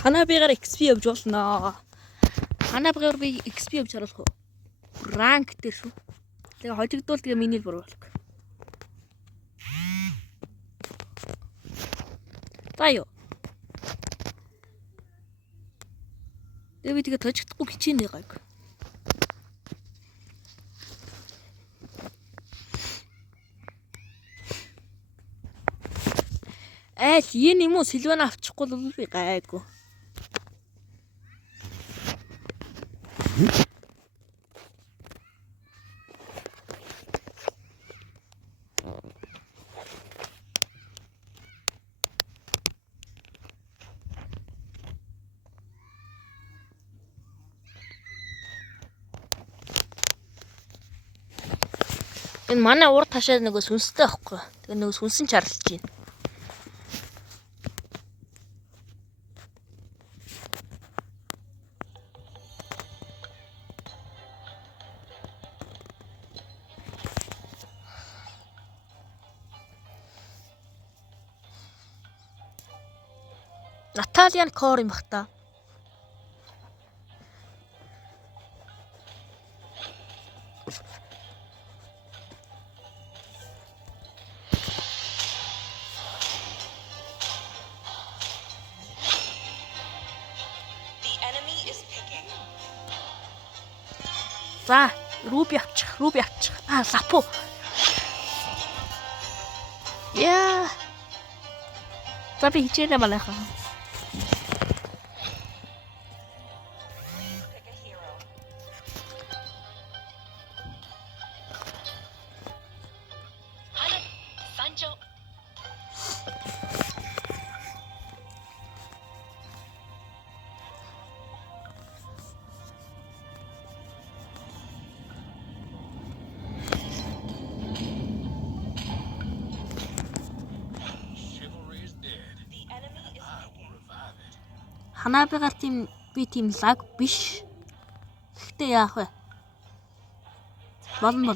Ханабигаар XP явж болно. Ханабигаар би XP явж харуулах уу? Ранк дээр шүү. Тэгээ хожигдвол тэгээ миний л буруу болох. За юу. Тэгээ би тэгээ тожигдохгүй хичээнэ гайг. Айл энэ юм уу Сильвана авчихгүй л би гайгүй. Энэ манай урд ташаа нөгөө сүнстэй байхгүй. Тэгээ нөгөө сүнсэн чарлж байна. Натальян Кор юм бах та. За, Руби авчих. Аа, лапу. Яа. За би хичээлээ малайхаа. Ханабигаар би тийм лаг биш. Гэхдээ яах вэ? Болно.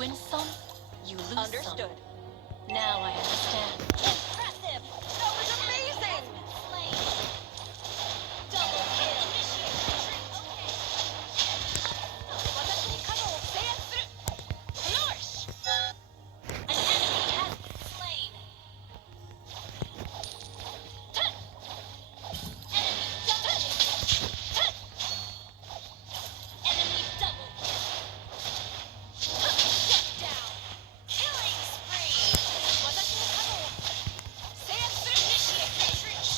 win some, you lose Understood. some. Now I understand. Impressive! That was amazing! Double kill. Flourish. An enemy has been slain. Enemy double. Shut down. Killing spree. Initiate retreat.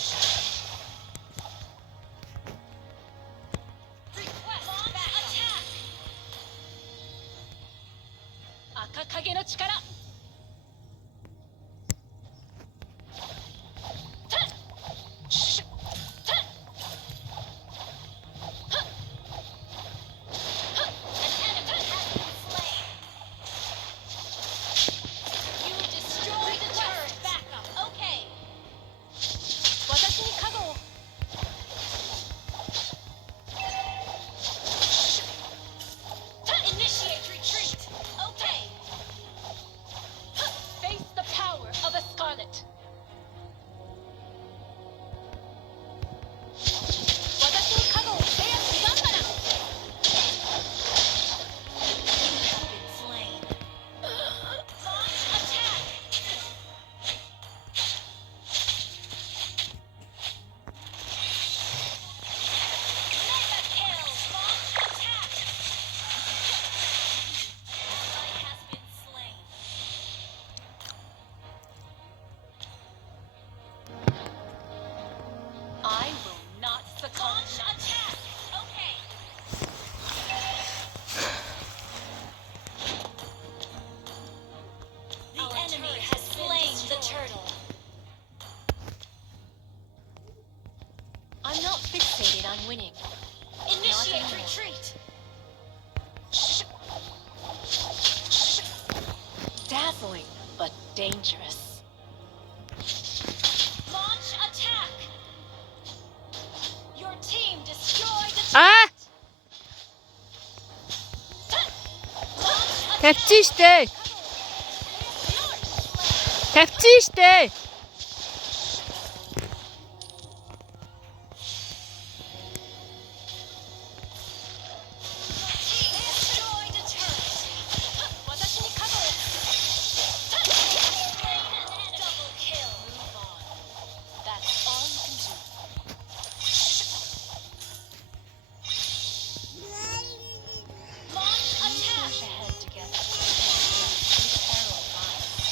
Request launch attack. Akakage no chikara. Initiate retreat. Okay. Face the power of a scarlet. You have been slain. Launch attack. Mega kill. Launch attack. Ally has been slain. I will not succumb. Launch attack. Okay. The enemy has slain the turtle. I'm not fixated on winning. Initiate retreat. Dazzling, but dangerous. Launch attack. Your team destroyed the Аа! launch Тавьчих штэ. Тавьчих штэ. destroyed a turret. Double kill. Move on. That's all you can do. Launch attack. Push ahead together. Two parallel lines.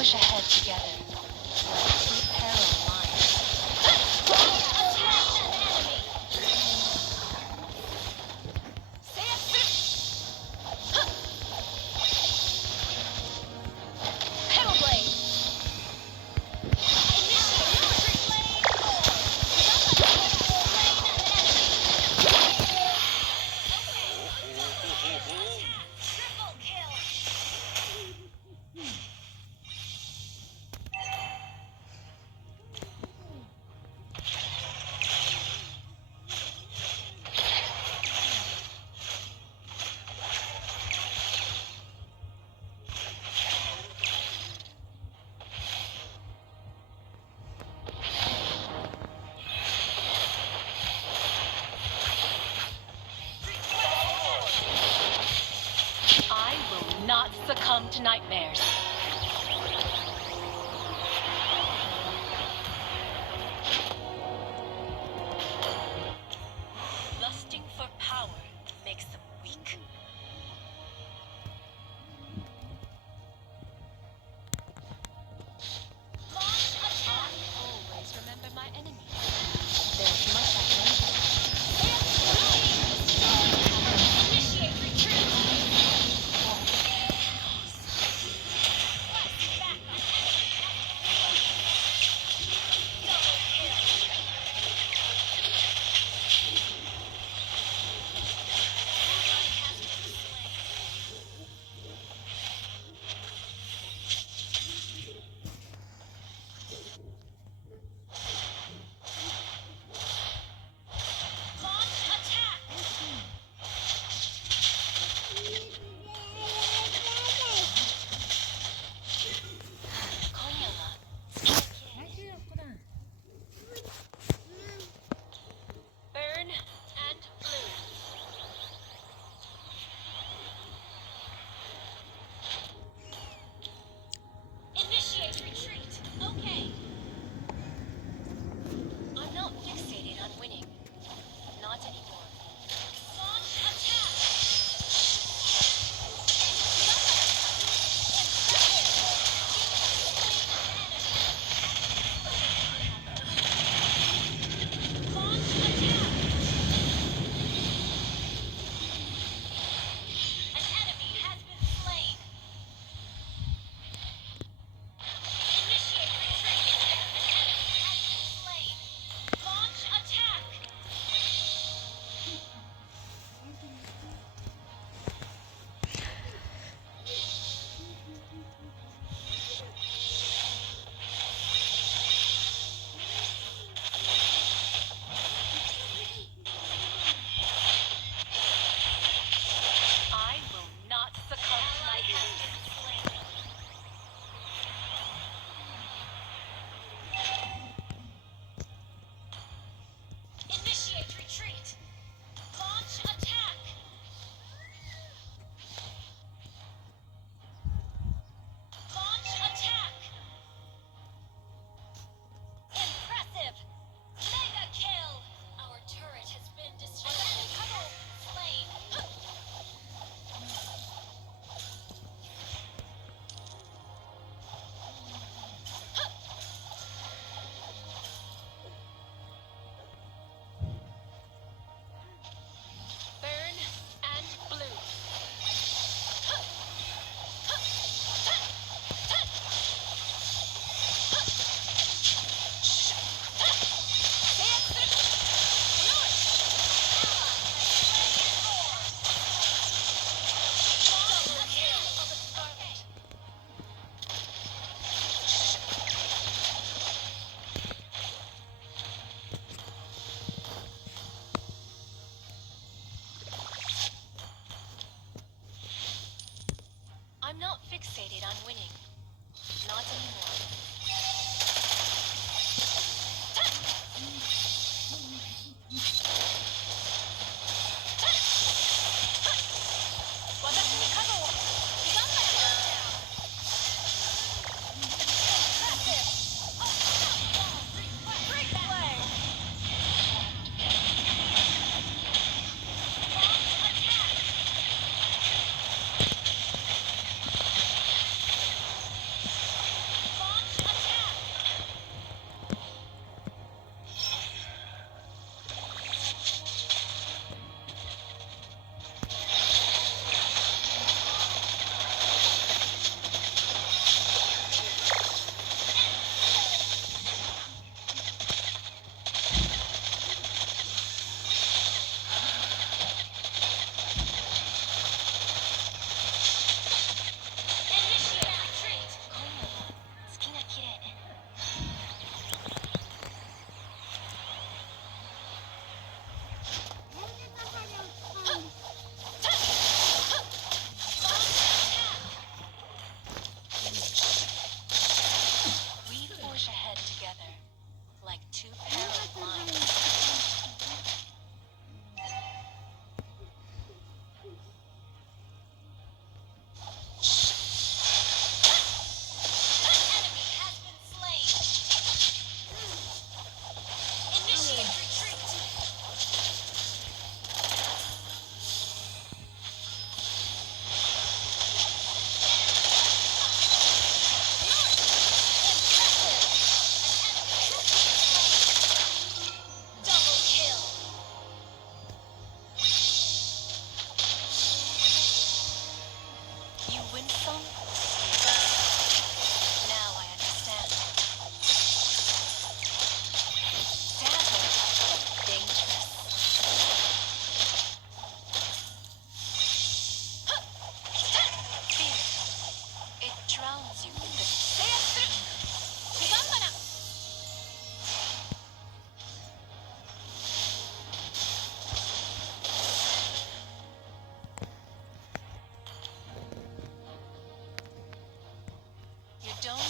push ahead together. Like two parallel lines. Pedal blade. Triple kill. I will not succumb to nightmares. Lusting for power makes them weak. Launch attack. I always remember my enemies. There's much I learned. Initiate retreat. Launch attack. Koyama. Burn and blue. Initiate retreat. Okay. I'm not fixated on winning. Not anymore. Launch attack. Launch attack. An enemy has been slain. Initiate retreat. An enemy has been slain. Launch attack. I will not succumb to nightmares. Initiate retreat. Launch attack. Launch attack. Impressive. Mega kill. Our turret has been destroyed. Slain. Burn and blue. Double kill of the Scarlet. I'm not fixated on winning. Not anymore. You winsome? Now I understand. Dazzle, dangerous. Fear. It drowns you in the You don't